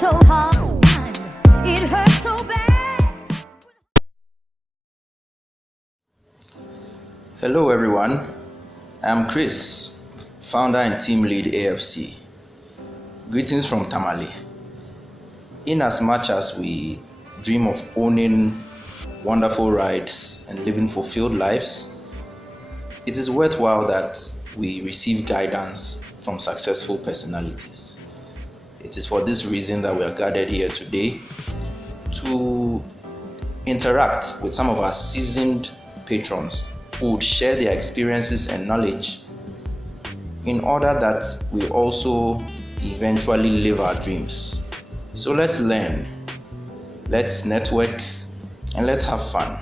so hard, it hurts so bad. Hello everyone, I'm Chris, founder and team lead AFC. Greetings from Tamale. In as much as we dream of owning wonderful rides and living fulfilled lives, it is worthwhile that we receive guidance from successful personalities. It is for this reason that we are gathered here today to interact with some of our seasoned patrons who would share their experiences and knowledge in order that we also eventually live our dreams. So let's learn, let's network, and let's have fun.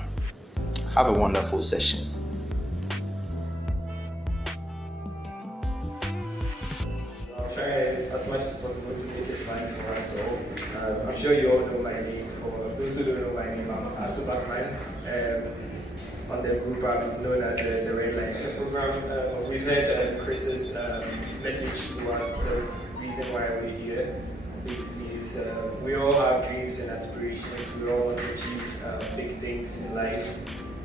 Have a wonderful session. I'll try as much as possible to make it fun for us all. I'm sure you all know my name. For those who don't know my name, I'm Arthur Bachman. On the group, I'm known as the Red Line program. We've heard Chris's message to us. The reason why we're here basically is we all have dreams and aspirations. We all want to achieve big things in life,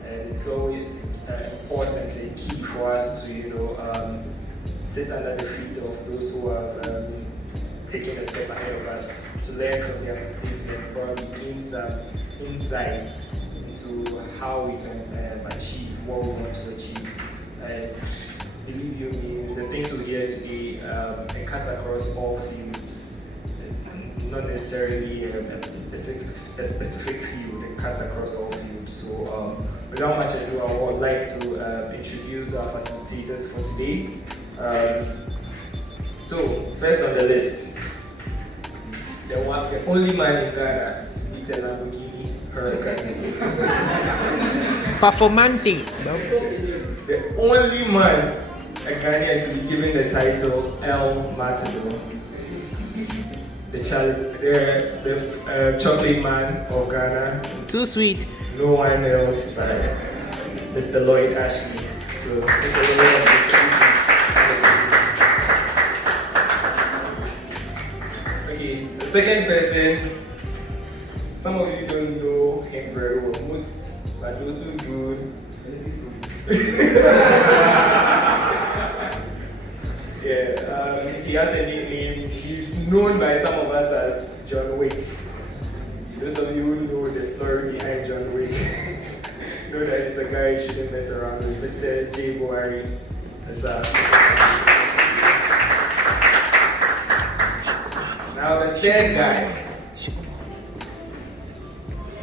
and it's always important and key for us to sit under the feet of those who have taken a step ahead of us, to learn from their mistakes and probably gain some insights into how we can achieve what we want to achieve. And believe you me, the things we hear today it cuts across all fields, not necessarily a specific field. It cuts across all fields. So without much ado, I would like to introduce our facilitators for today. So first on the list, the only man in Ghana to beat a Lamborghini Huracan. Performante. The only man, a Ghanaian, to be given the title El Matador. The chocolate man of Ghana. Too sweet. No one else but Mr. Lloyd Ashley. So, Mr. Lloyd Ashley, please. Okay, the second person, some of you don't know him very well, but those who do, he has a nickname. He's known by some of us as John Wick. Those of you who know the story behind John Wick know that he's a guy you shouldn't mess around with, Mr. J. Buhari. Now the third guy,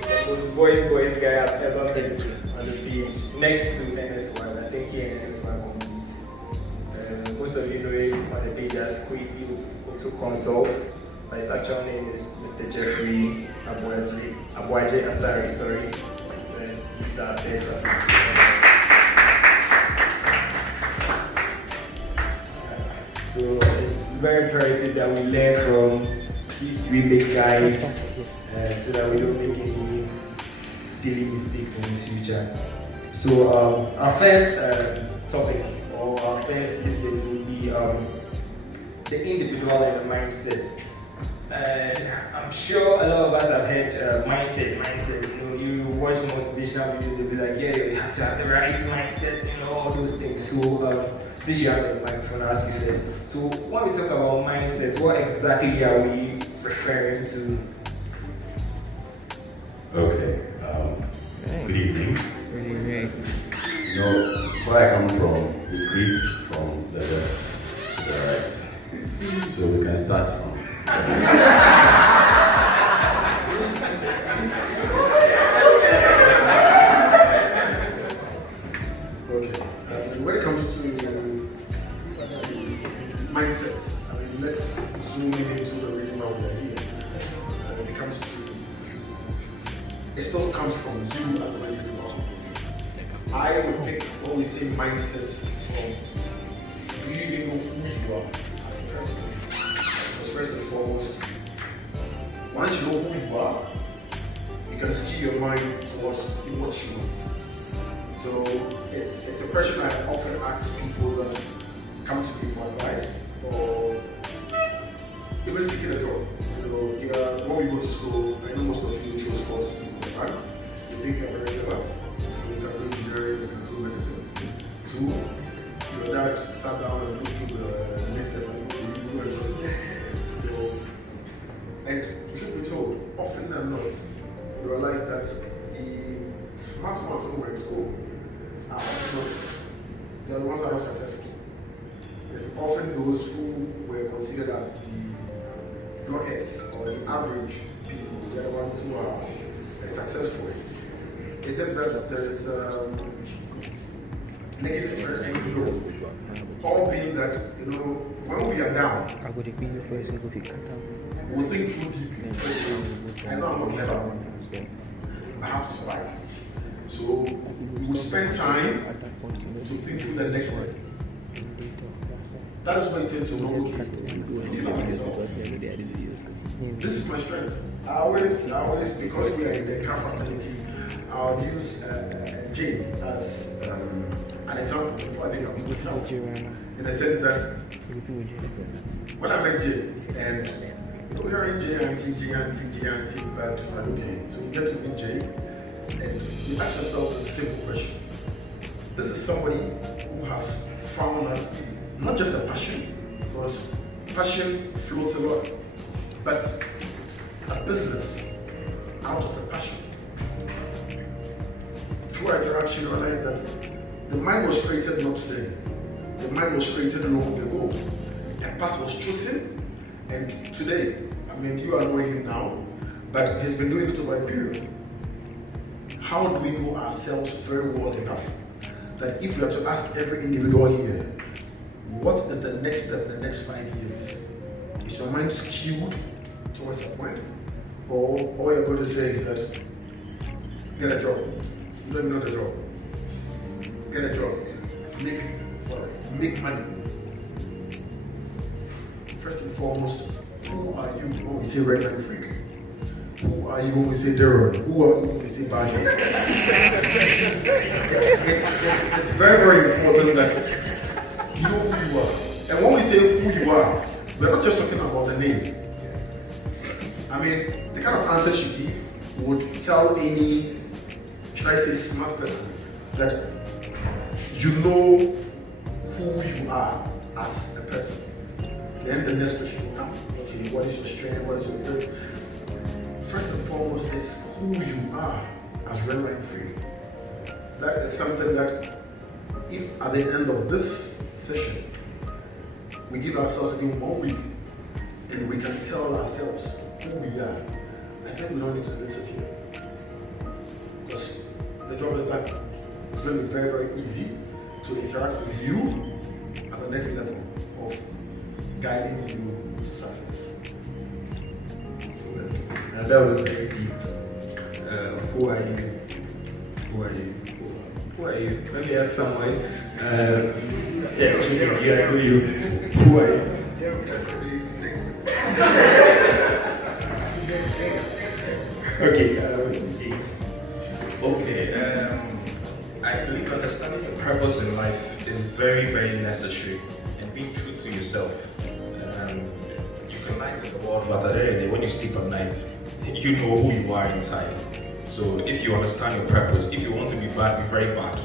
the most boys guy I've ever met on the page, next to NS1. I think he and NS1 compete. Most of you know him on the page as Kwesi Auto Consult, but his actual name is Mr. Jeffrey Abuaje Asari, sorry. He's our third facilitator. So it's very imperative that we learn from these three big guys so that we don't make any silly mistakes in the future. So our first topic or our first tidbit will be the individual and the mindset. And I'm sure a lot of us have heard mindset. You watch motivational videos, they'll be like, yeah, you have to have the right mindset, all those things. So since you have the microphone, I'll ask you first. So when we talk about mindset, what exactly are we referring to? Okay. Good evening. Good evening. Where I come from, we greet from the left to the right. So we can start from. When it comes to mindset, let's zoom in into the reason why we are here. When it comes to, it still comes from you as an individual. I would pick what we say mindset from, do you even know who you are as a person? Because first and foremost, once you know who you are, you can skew your mind towards what you want. So it's a question I often ask people that come to me for advice or even seeking a job. You are school, I know most of you chose course in Korean. You think you're very clever, so you can do engineering, you can do medicine. 2, your dad sat down and looked through the list and like, you and this. And truth be told, often than not, you realize that the smart ones who were in school are often not, they are the ones that are successful. It's often those who were considered as the blockheads or the average people, they are the ones who are successful. Except that there is negative trend and low. All being that, when we are down, we'll think through deeply. I know I'm not clever. I have to survive. So we will spend time to think through the next step. That is when you tend to know, this is my strength. I always, because we are in the car fraternity, I'll use Jay as an example before I make a myself. In the sense that when I met Jay, and we are in Jay, auntie, but okay, so you get to meet Jay, and you ask yourself the simple question. This is somebody who has found that not just a passion, because passion floats a lot, but a business out of a passion. Through our interaction, I realized that the mind was created not today. The mind was created long ago. A path was chosen, and today, you are knowing him now, but he's been doing it over a period. How do we know ourselves very well enough that if we are to ask every individual here, what is the next step in the next 5 years? Is your mind skewed towards a point? Or all you're going to say is that, get a job. You don't even know the job. Get a job. Make money. First and foremost, who are you when we say red line freak? Who are you when we say Darren? Who are you when we say Badger? It's very, very important that you know who you are. And when we say who you are, we're not just talking about the name. The kind of answers you give would tell any, should I say, smart person that you know who you are as a person. Then the next question will come. Okay, what is your strength? What is your this? First and foremost, it's who you are as red line free. That is something that, if at the end of this session, we give ourselves even 1 week and we can tell ourselves who we are, I think we don't need to sit here. Because the job is done. It's going to be very, very easy to interact with you at the next level of guiding you to success. That was very deep. Who are you? Who are you? Who are you? Let me ask someone. Who are you? Okay. I believe understanding your purpose in life is very, very necessary, and being true to yourself. You can lie to the world, but at the end of the day, when you sleep at night, you know who you are inside. So if you understand your purpose, if you want to be bad, be very bad.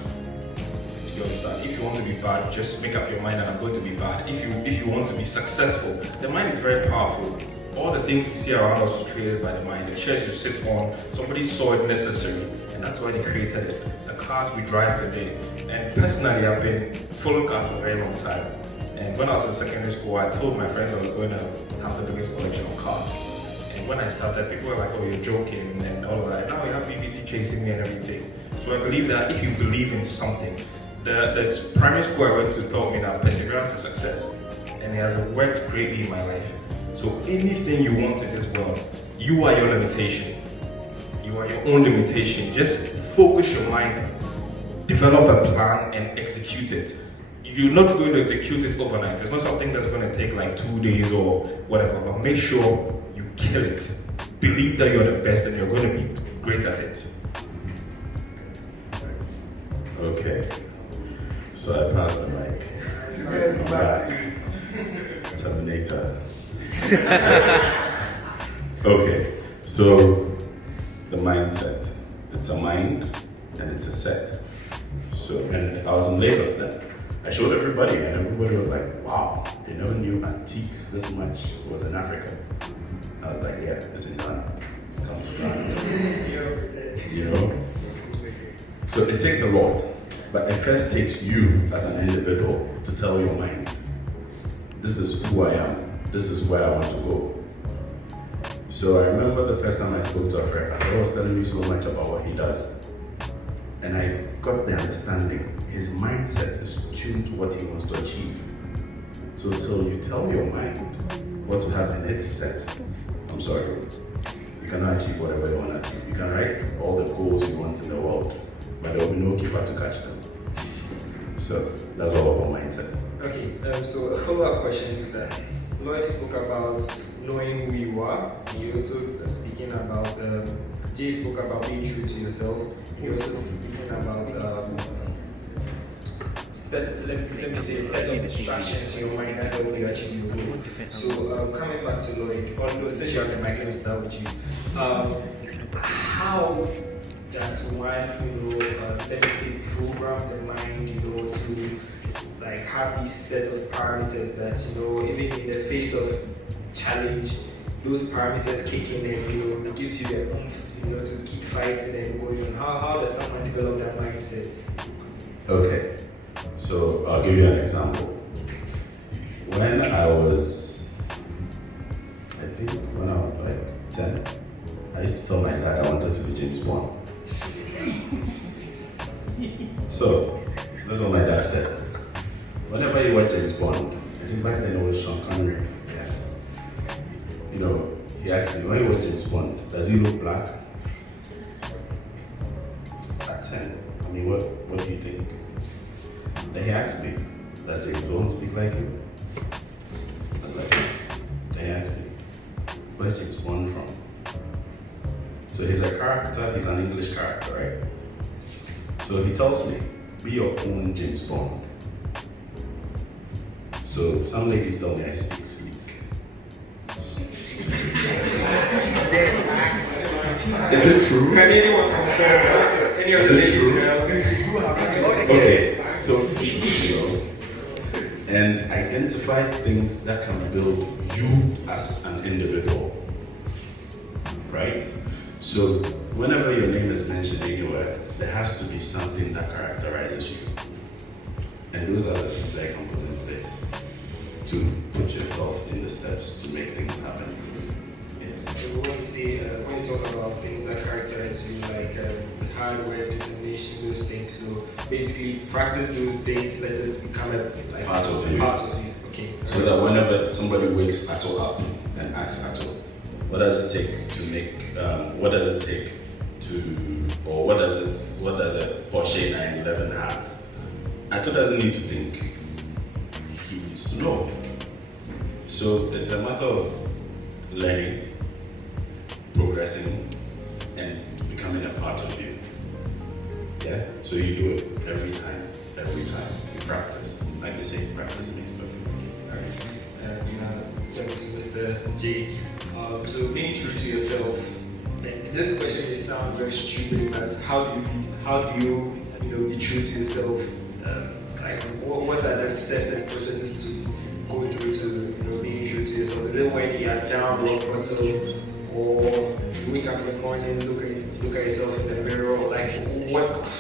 You understand? If you want to be bad, just make up your mind that I'm going to be bad. If you want to be successful, the mind is very powerful. All the things we see around us are created by the mind. The chairs you sit on, somebody saw it necessary, and that's why they created it. The cars we drive today. And personally, I've been following cars for a very long time. And when I was in secondary school, I told my friends I was going to have the biggest collection of cars. And when I started, people were like, oh, you're joking, and all of that. Now we have BBC chasing me and everything. So I believe that if you believe in something, the primary school I went to taught me that perseverance is success. And it has worked greatly in my life. So anything you want in this world, you are your limitation. You are your own limitation. Just focus your mind, develop a plan, and execute it. You're not going to execute it overnight. It's not something that's going to take like 2 days or whatever, but make sure you kill it. Believe that you're the best and you're going to be great at it. Okay. So I passed the mic. I'm back. Terminator. Okay. So the mindset, it's a mind and it's a set. So, and I was in Lagos then. I showed everybody and everybody was like, wow, they never knew antiques this much was in Africa. I was like, yeah, it's in Ghana. Come to Ghana. You know? So it takes a lot, but it first takes you as an individual to tell your mind, this is who I am, this is where I want to go. So I remember the first time I spoke to a friend, I thought he was telling me so much about what he does. And I got the understanding, his mindset is tuned to what he wants to achieve. So till you tell your mind what to have in its set, I'm sorry, you cannot achieve whatever you want to achieve. You can write all the goals you want in the world, but there will be no keeper to catch them. So that's all about mindset. Okay, so a follow-up question to that. Lloyd spoke about knowing who you are. He also speaking about, Jay spoke about being true to yourself. He also speaking about set of distractions in your mind that help you achieve your goal. So coming back to Lloyd, although since you're on the mic, let me start with you. How does one, let me say, program the mind, to like have this set of parameters that, even in the face of challenge, those parameters kick in and, it gives you the oomph, to keep fighting and going on. How does someone develop that mindset? Okay, so I'll give you an example. When I was like 10, I used to tell my dad I wanted to be James Bond. So, that's what my dad said. Whenever you watch James Bond, I think back then it was Sean Connery. Yeah. He asked me, when you watch James Bond, does he look black? At 10. I mean, what do you think? Then he asked me, does James Bond speak like you? I was like, then he asked me, where's James Bond from? So he's a character, he's an English character, right? So he tells me, be your own James Bond. So some ladies tell me I speak sleek. Is it true? Can anyone confirm that? Any of the ladies? Okay, so and identify things that can build you as an individual, right? So whenever your name is mentioned anywhere, there has to be something that characterizes you. And those are the things that I can put in place to put yourself in the steps to make things happen for you. Yes. So when you say, when you talk about things that characterize you, like hard work, determination, those things, so basically practice those things, let it become a Part of you. Okay. So that whenever somebody wakes Atto up and asks Atto, what does it take to make, what does a Porsche 911 have? Atto doesn't need to think, he needs to know. So it's a matter of learning, progressing, and becoming a part of you. Yeah? So you do it every time. You practice. Like they say, practice makes perfect. Nice. Going to Mr. J. So being true to yourself, and this question may sound very stupid, but how do you be true to yourself? What are the steps and processes to go through to being true to yourself? Is it when you are down rock bottom, or you wake up in the morning, look at yourself in the mirror?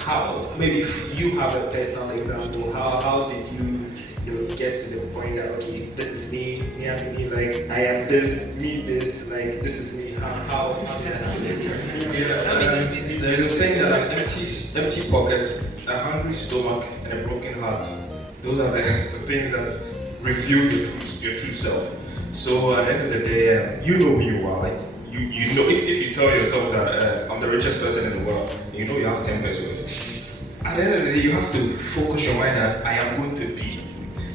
How? Maybe if you have a personal example, how did you get to the point that, okay, this is me, like I am this, me this, like this is me. How did that happen? There's a saying that an empty pocket, a hungry stomach, and a broken heart, those are the things that reveal your true self. So at the end of the day, you know who you are. Like you know, if you tell yourself that I'm the richest person in the world, you know you have 10 pesos. At the end of the day, you have to focus your mind that I am going to be.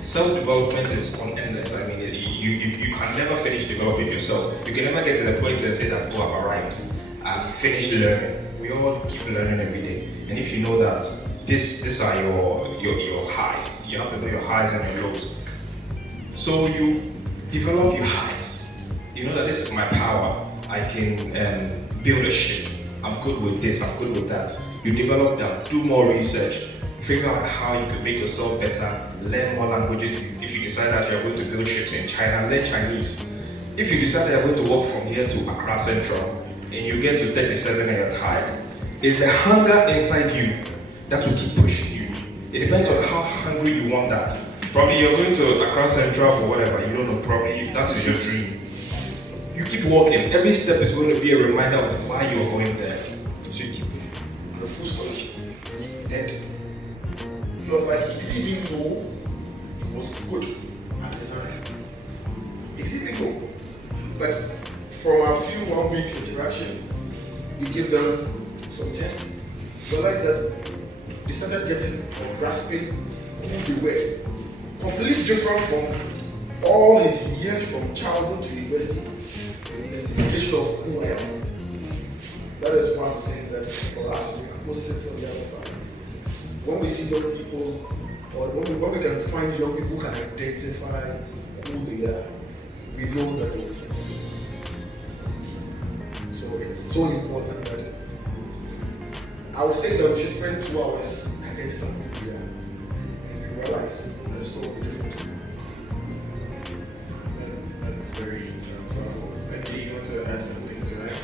Self-development is endless. I mean, you can never finish developing yourself. You can never get to the point and say that, oh, I've arrived. I've finished learning. We all keep learning every day. And if you know that these are your highs, you have to know your highs and your lows. So you develop your highs. You know that this is my power. I can build a ship. I'm good with this, I'm good with that. You develop that, do more research, figure out how you can make yourself better, learn more languages. If you decide that you're going to build ships in China, learn Chinese. If you decide that you're going to walk from here to Accra Central and you get to 37 and you're tired, it's the hunger inside you that will keep pushing you. It depends on how hungry you want that. Probably you're going to Accra Central for whatever, you don't know, probably that's your dream. You keep walking, every step is going to be a reminder of why you're going there. So you keep The full scholarship. And he was like, he didn't even know he was good at design. He didn't even know. But from a few 1 week interaction, we gave them some tests. Realized that they started getting or grasping who they were. Completely different from all his years from childhood to university. It's the indication of who I am. That is why I'm saying that for us, who sits on the other side, when we see young people, or when we can find young people who can identify who they are, we know that they will be successful. So it's so important that I would say that we should spend 2 hours identifying who we are, and we realize that the story will be different. That's very powerful. Okay, you want to add something to that?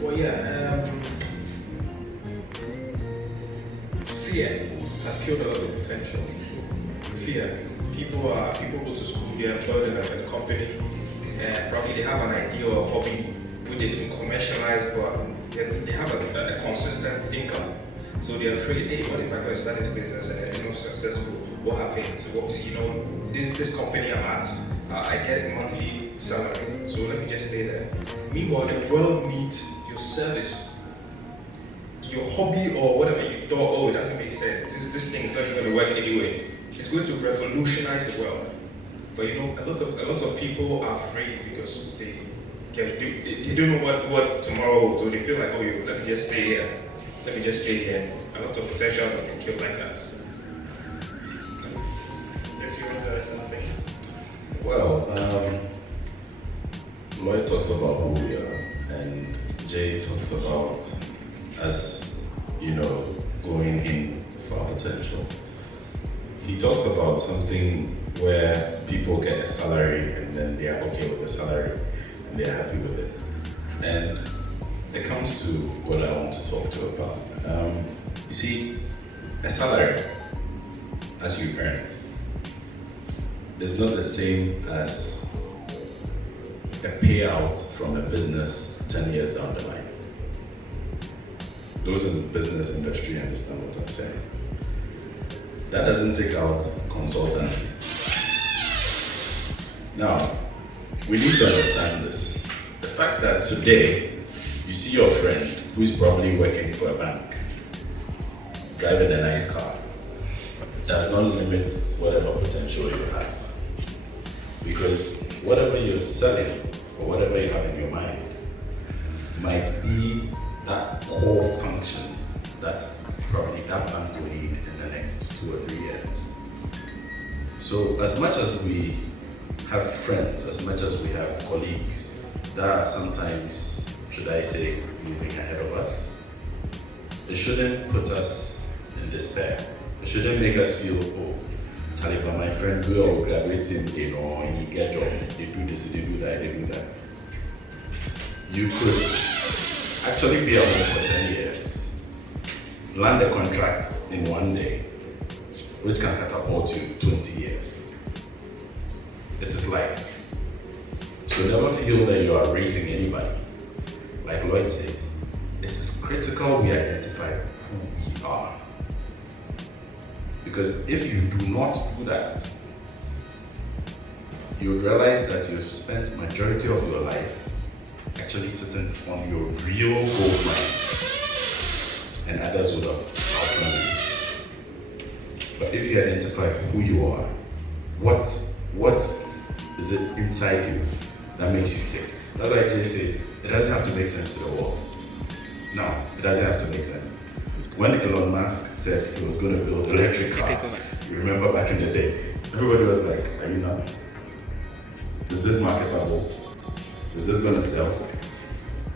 Well, yeah, fear has killed a lot of potential. Fear. People go to school, they are employed in a company, and probably they have an idea or a hobby which they can commercialize, but they have a consistent income. So they're afraid, hey, what if I go and start this business and it's not successful? What happens? What, this company I'm at, I get monthly salary, so let me just stay there. Meanwhile, the world needs your service, your hobby or whatever you thought, oh, it doesn't make sense. This thing is not going to work anyway. It's going to revolutionize the world. But a lot of people are afraid because they don't know what tomorrow will do. They feel like, oh, let me just stay here. Let me just stay here. A lot of potentials have been killed like that. If you want to add something. Well, Lloyd talks about who we are, and Jay talks about us, going in for our potential. He talks about something where people get a salary and then they are okay with the salary and they are happy with it. And it comes to what I want to talk to about. You see, a salary, as you earn, is not the same as a payout from a business 10 years down the line. Those in the business industry understand what I'm saying. That doesn't take out consultancy. Now, we need to understand this. The fact that today you see your friend who's probably working for a bank, driving a nice car, does not limit whatever potential you have. Because whatever you're selling or whatever you have in your mind might be that core function that probably that bank will need in the next 2 or 3 years. So as much as we have friends, as much as we have colleagues that are sometimes, should I say, moving ahead of us, it shouldn't put us in despair. It shouldn't make us feel, oh, Charlie, but my friend, we all graduating, he get job, they do this, they do that, they do that. You could actually be at home for 10 years, land a contract in 1 day, which can catapult you 20 years. It is life. So never feel that you are racing anybody. Like Lloyd said, it is critical we identify who we are. Because if you do not do that, you would realize that you've spent majority of your life actually sitting on your real gold mine, and others would have outrun you. But if you identify who you are, what is it inside you that makes you tick? That's why Jay says it doesn't have to make sense to the world. No, it doesn't have to make sense. When Elon Musk said he was going to build electric cars, you remember back in the day, everybody was like, are you nuts? Is this marketable? Is this going to sell?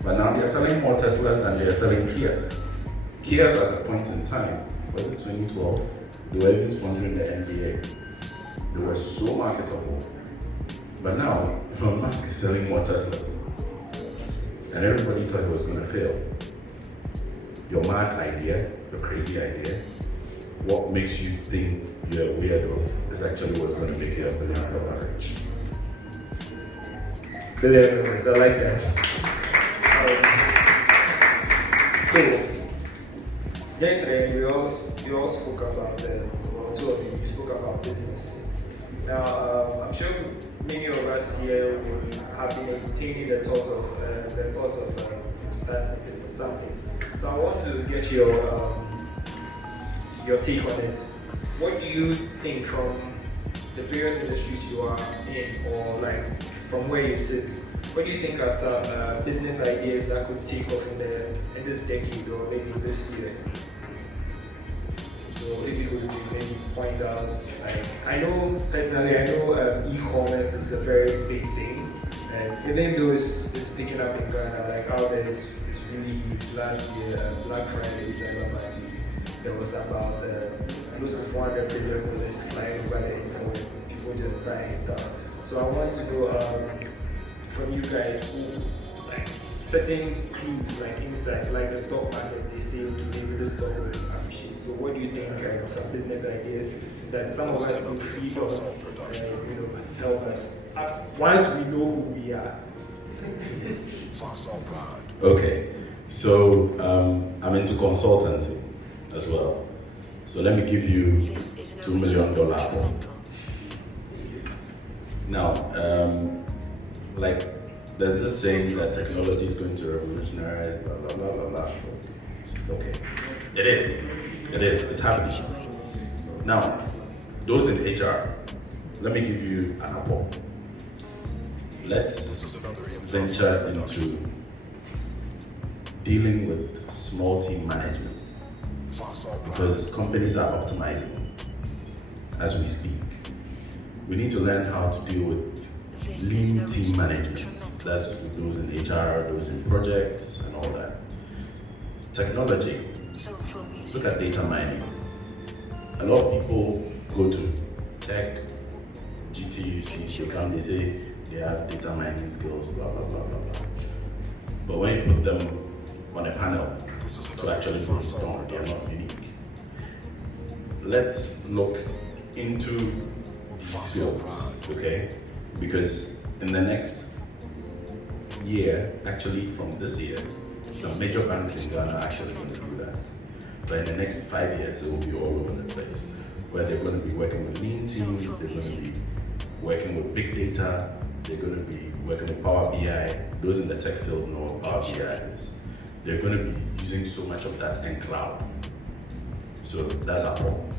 But now they're selling more Teslas than they're selling Kias. Kias at a point in time, was it 2012? They were even sponsoring the NBA. They were so marketable. But now, Elon Musk is selling more Teslas. And everybody thought it was going to fail. Your mad idea, your crazy idea, what makes you think you're a weirdo is actually what's going to make you $1 billion rich. Billionaires, I like that. So, then today we all spoke about, well, two of you spoke about business. Now, I'm sure many of us here will have been entertaining the thought of starting something. So I want to get your take on it. What do you think from the various industries you are in, or like from where you sit? What do you think are some business ideas that could take off in this decade or maybe this year? So if you could maybe point out, like, I know e-commerce is a very big thing, and even though it's picking up in Ghana, like out there it's really huge. Last year, Black Friday, there was about close to $400 billion flying over the internet, people just buying stuff. So I want to know from you guys who, like, certain clues, like insights, like the stock market, they say, okay, maybe the stock will appreciate. So what do you think some business ideas that some of us could feed on, help us once we know who we are? Okay, so I'm into consultancy as well. So let me give you $2 million apple. Now, like, there's this saying that technology is going to revolutionize, blah, blah, blah, blah, blah. Okay, it is, it's happening. Now, those in HR, let me give you an apple. Let's venture into dealing with small team management, because companies are optimizing as we speak. We need to learn how to deal with lean team management. That's those in HR, those in projects, and all that. Technology. Look at data mining. A lot of people go to tech, GTUC, they come, they say they have data mining skills, blah, blah, blah, blah, blah. But when you put them on a panel to actually brainstorm, they are not unique. Let's look into these fields, okay? Because in the next year, actually from this year, some major banks in Ghana are actually going to do that. But in the next 5 years, it will be all over the place, where they're going to be working with lean teams, they're going to be working with big data, they're going to be working with Power BI. Those in the tech field know what Power BI is. They're going to be using so much of that in cloud. So that's our problem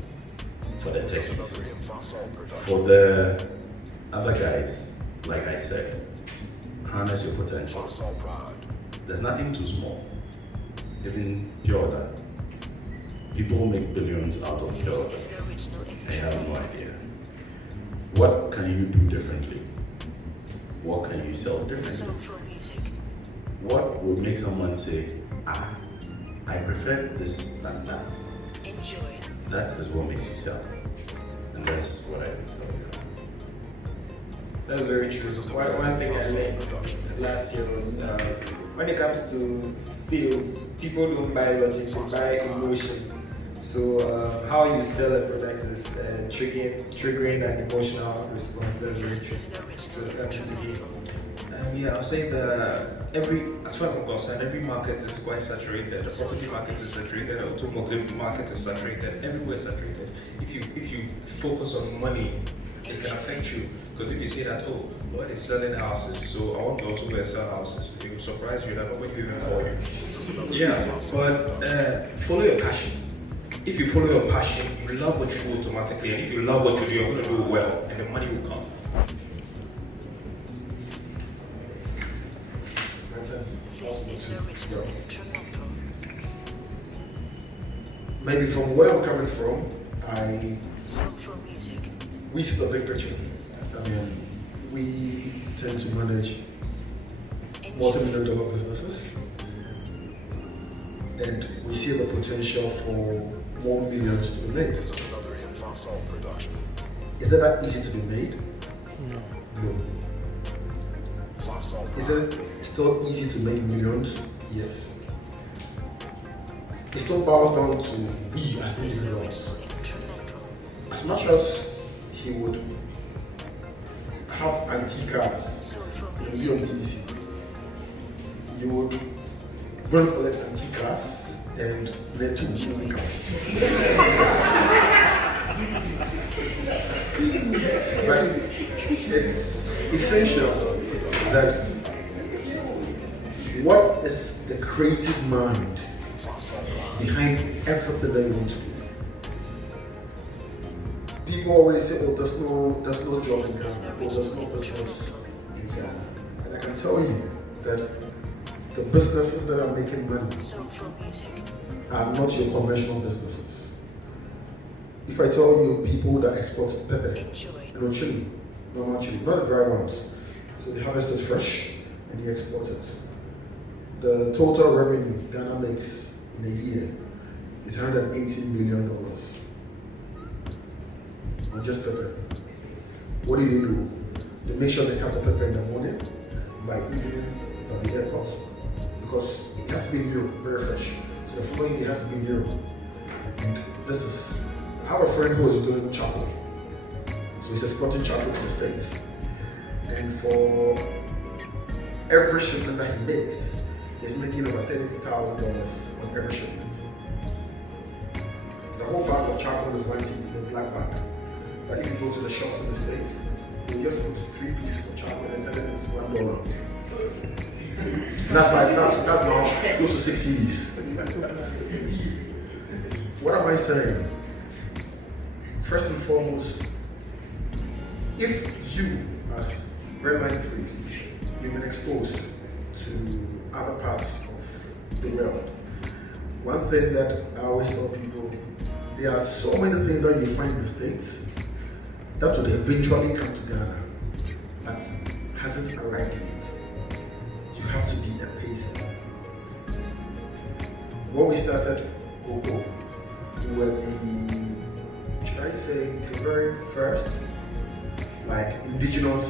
for the techies. For the other guys, like I said, harness your potential. There's nothing too small. Even pure water. People make billions out of pure water. I have no idea. What can you do differently? What can you sell differently? What would make someone say, I prefer this than that? That is what makes you sell. And that's what I would tell you. That's very true. One thing I learned last year was when it comes to sales, people don't buy logic, they buy emotion. So how you sell a product is triggering an emotional response. That's very true. So Mr. G. Yeah, I'll say that as far as I'm concerned, every market is quite saturated. The property market is saturated, the automotive market is saturated, everywhere is saturated. If you focus on money, it can affect you. Because if you say that, oh, God is selling houses, so I want to also go and sell houses, it will surprise you that nobody will even call you. Yeah, but follow your passion. If you follow your passion, you love what you do automatically, and if you love what you do, you're going to do it well, and the money will come. Maybe from where I'm coming from, we see the big picture. I mean, we tend to manage multi-million-dollar businesses, and we see the potential for more millions to be made. Is it that easy to be made? No. Is it still easy to make millions? Yes. It still boils down to we as individuals. As much as he would have antique cars and be on BBC, you would go and collect antique cars and let two new cars. But it's essential that what is the creative mind behind everything that you want to do? People always say, oh, there's no job in Ghana, or there's no business in Ghana. And I can tell you that the businesses that are making money are not your conventional businesses. If I tell you people that export pepper, chili, normal chili, not the dry ones. So they harvest it fresh and they export it. The total revenue Ghana makes in a year is $180 million on just pepper. What do? They make sure they cut the pepper in the morning, by evening it's at the airport because it has to be new, very fresh. So the following day it has to be new. And this is, I have a friend who is doing chocolate. So he's exporting chocolate to the States. And for every shipment that he makes, he's making over $30,000 on every shipment. The whole bag of chocolate is $90, the black bag. But if you go to the shops in the States, they just put 3 pieces of chocolate and tell it it's $1. That's now close to 6 CDs. What am I saying? First and foremost, if you as red line freak, you've been exposed to other parts of the world, one thing that I always tell people, there are so many things that you find in the States that would eventually come to Ghana, but hasn't arrived yet. You have to be a patient. When we started Cocoa, we were the very first indigenous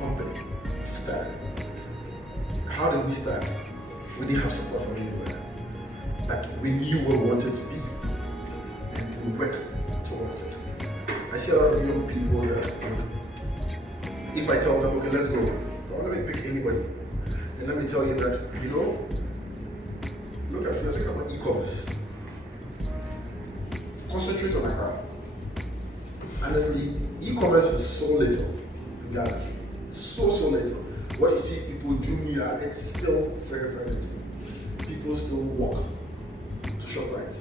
company to start. How did we start? We didn't have support from anywhere, but we knew what we wanted to be, and we went towards it. I see a lot of young people that, if I tell them, okay, let's go, well, let me pick anybody, and let me tell you that, look at, you're talking about e-commerce. Concentrate on Accra. Honestly, e-commerce is so little in Ghana. So little. What you see people do Jumia, it's still very, very little. People still walk to ShopRite.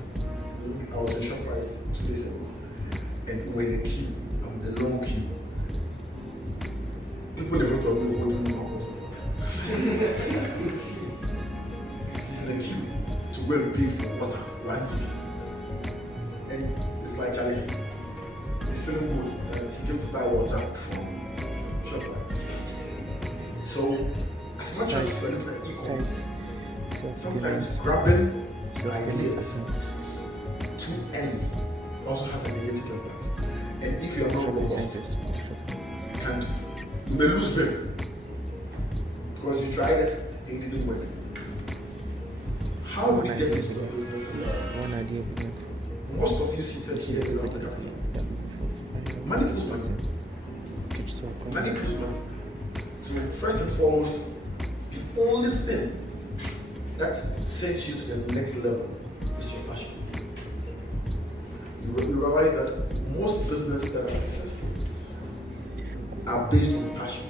I was in ShopRite 2 days ago, and we're in the queue, the long queue. People never told me what to do. He's in the queue to go and pay for water, 1 city. And it's like Charlie. He's feeling good that he came to buy water from ShopRite. So, as much as we're looking at e-commerce, sometimes grabbing the ideas too early also has a negative impact. And if you're not robust, you may lose them because you tried it and it didn't work. How do we get into the business? Most of you seated here without the capital. Money pulls money. Money pulls money. So first and foremost, the only thing that sends you to the next level is your passion. You realize that most businesses that are successful are based on passion.